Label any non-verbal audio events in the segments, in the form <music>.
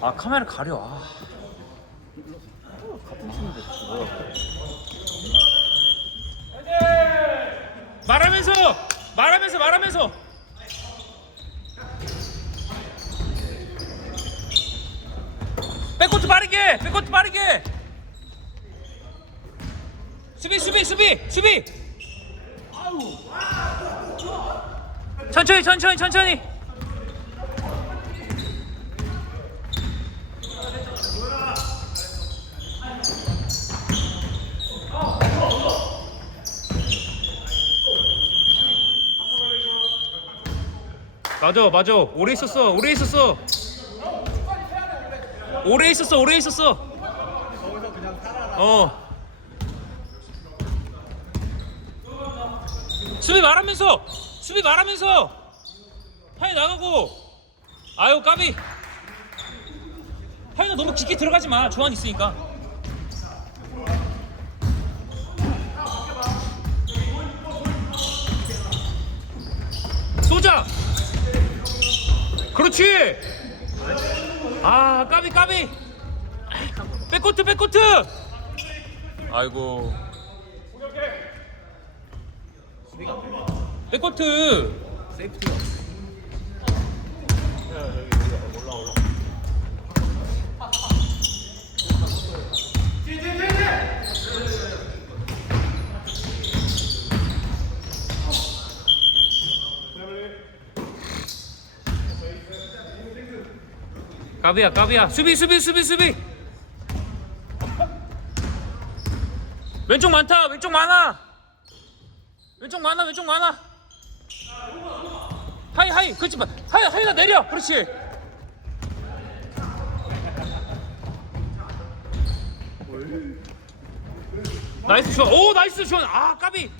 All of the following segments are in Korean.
아 카메라 가려. 아. 같은 팀인데? 말하면서 말하면서 말하면서. 백코트 빠르게 백코트 빠르게. 수비 수비 수비 수비. 천천히 천천히 천천히. 맞아 맞아. 오래 있었어 오래 있었어. 오래 있었어 오래 있었어. 어. 수비 말하면서 수비 말하면서. 하이 나가고. 아유 까비. 하이나 너무 깊게 들어가지 마. 조한 있으니까 쏘자 그렇지. 아 까비 까비. 백코트 백코트. 아이고. 백코트. 세이프티가 없어. 까비야 까비야. 수비 수비 수비 수비. 왼쪽 많다. 왼쪽 많아. 왼쪽 많아 왼쪽 많아. 하이 하이. 그렇지 마. 하이 하이나 내려. 그렇지. 나이스 주원 오 나이스 주원 아 까비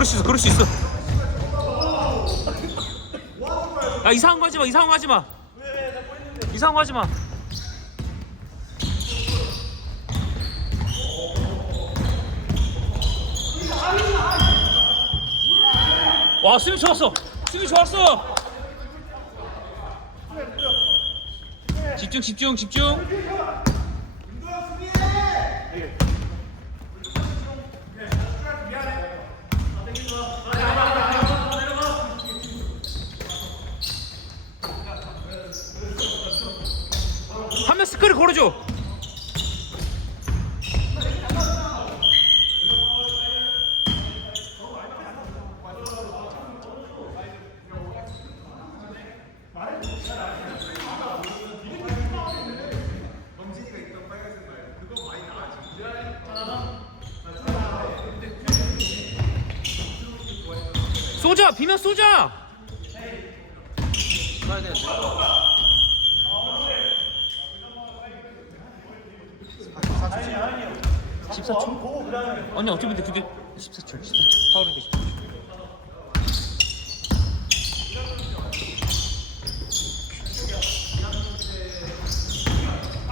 그럴 수 있어 그럴 수 있어. 야 이상한 거 하지 마 이상한 거 하지 마. 이상한 거 하지 마. 와 수비 좋았어. 수비 좋았어. 집중 집중 집중 한 명 스크린 걸어줘 쏘자 비면 쏘자 가야 되는데. 14초? 아니 어차피 근데 그게 14초 14초 파울인데 14초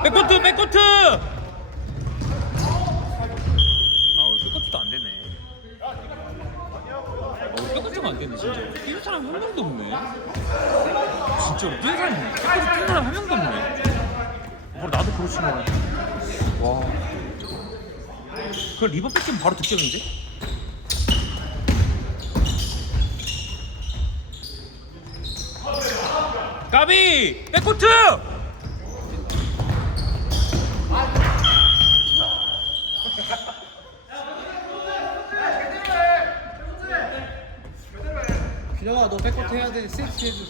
백코트 백코트 진짜로 뛰는 사람 백코트 뛰는 사람 한 명도 없네 뭐 나도 그렇지만 와그 리버 뺏기면 바로 득점인데? 까비! 백코트! 균영아 너 백코트 해야 돼. 세이프티 해줘.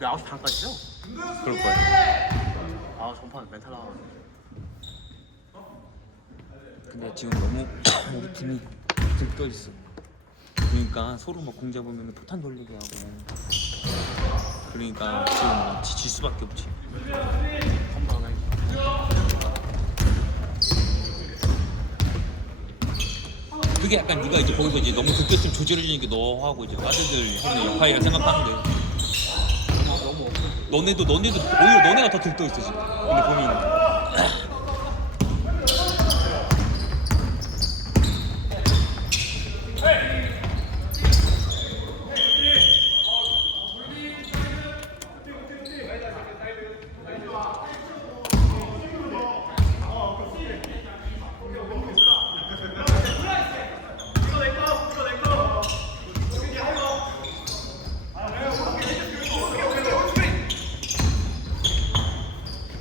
왜 9시 반까지죠? 그럴 거야. 아 전판 멘탈 나가 근데 지금 너무 우리 팀이 들떠 있어. 그러니까 서로 막 공자 보면 포탄 돌리게 하고. 그러니까 지금 지칠 수밖에 없지. 그게 약간 네가 이제 거기서 이제 너무 그때쯤 조절해주는 게 너하고 이제 가드들 하는 역할이라 너무 없어. 너네도 너네도 오히려 너네가 더 들떠 있어 지금. 근데 보면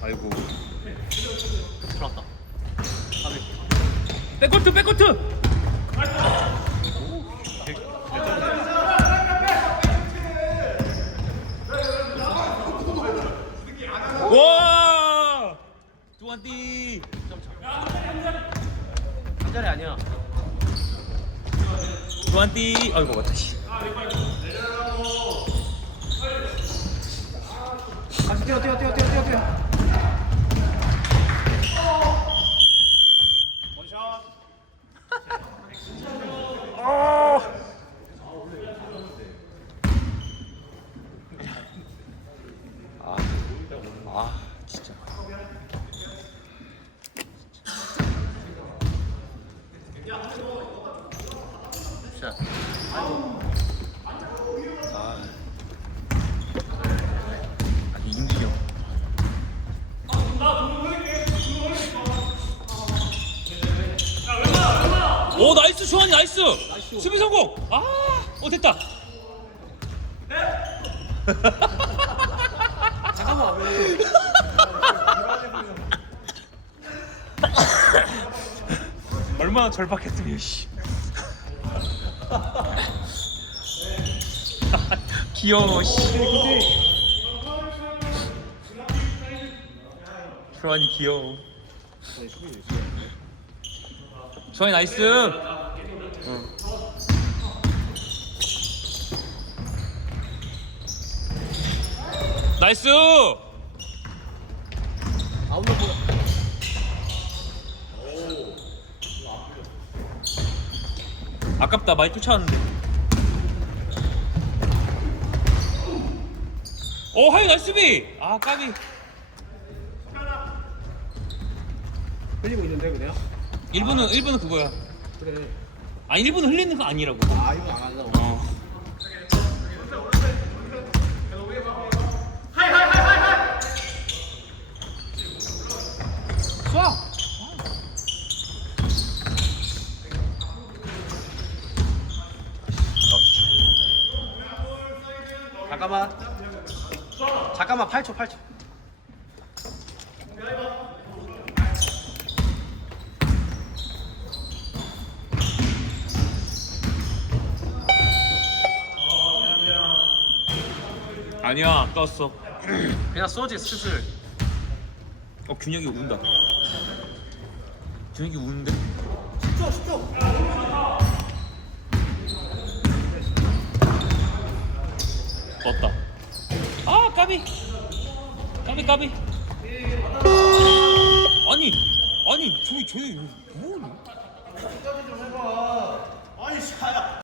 아이고 들어왔다. 아비. 백코트 백코트 와 뚜한띠 한 자리 아니야. 뚜한띠 아이고 맞다 씨 다시 뛰어 뛰어 뛰어 뛰어 뛰어 뛰어. 아, 아 진짜 자. 아 아니 인기경 오 나이스 주환이 나이스! 수비 성공! 아 어 됐다. 잠깐만 <laughs> 왜? 얼마나 절박했으면 씨. <laughs> 귀여워 씨. 주환이 귀여워. 주환이 나이스 나이스 아웃로 보여. 아깝다 많이 쫓아왔는데 오 하이 나이스 수비 아 까비 흘리고 있는데 그냥. 1분은 1분은 그거야 그래. 아 1분은 흘리는 거 아니라고 아 이거 안 한다고. 어 쏴! 잠깐만. 잠깐만 8초 8초. 아니야 아까웠어 그냥 쏘지 슬슬. 어 균형이 운다 균형이 우는데? 10초 10초. 떴다 아 까비 까비? 아니 아니 저기 저기 뭐하냐